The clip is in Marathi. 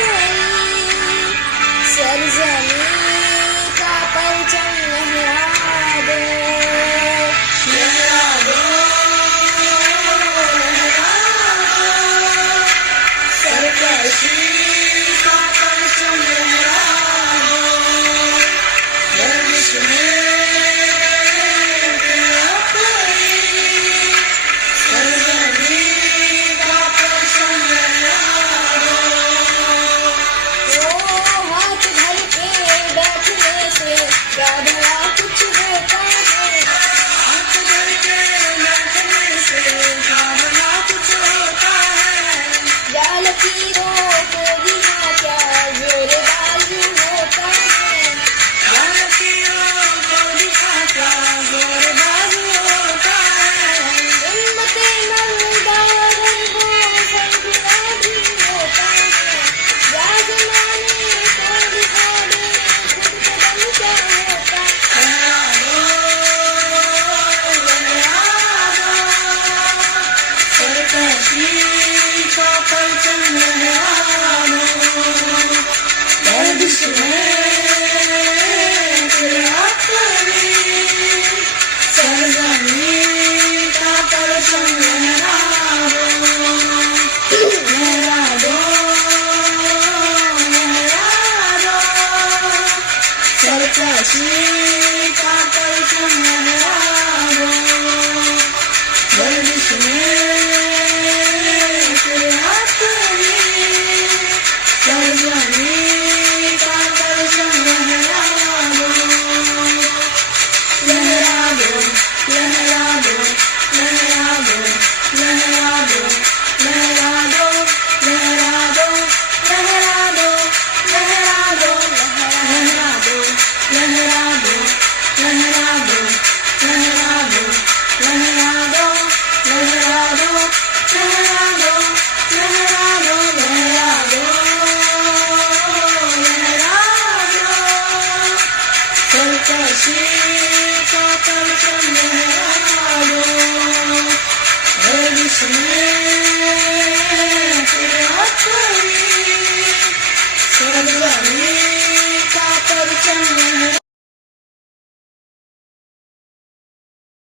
कोई सरजमी का परचम लहरा दो, लहरा दो, लहरा दो, सरकशी का परचम लहरा दो, गर्दिश में क्या भला कुछ होता है, हाथ धर के बैठने से क्या भला कुछ होता है, या लकीरों को दिखा क्या जोर बाजू होता है, या लकीरों को दिखा क्या जोर बाजू होता है, हिम्मते मर्दारन को संगना भी होता है, या जमाने को दिखा दे खुद कदम क्या होता है, सरकशी का परचम लहरा दो, गर्दिश में तेरा कोई सरजमी का परचम लहरा दो, लहरा दो, लहरा दो, सरकशी का परचम लहरा दो, गर्दिश में तेरा कोई सरजमी का परचम लहरा दो, लहरा दो, लहरा दो, लहरा दो, लहरा दो, लहरा दो, लहरा दो, लहरा दो, लहरा दो, लहरा दो, लहरा दो, लहरा दो, लहरा दो, लहरा दो, लहरा दो, लहरा दो, लहरा दो, लहरा दो, लहरा दो, सरकशी का परचम लहरा दो, गर्दिश में तेरा कोई सरजमी का परचम लहरा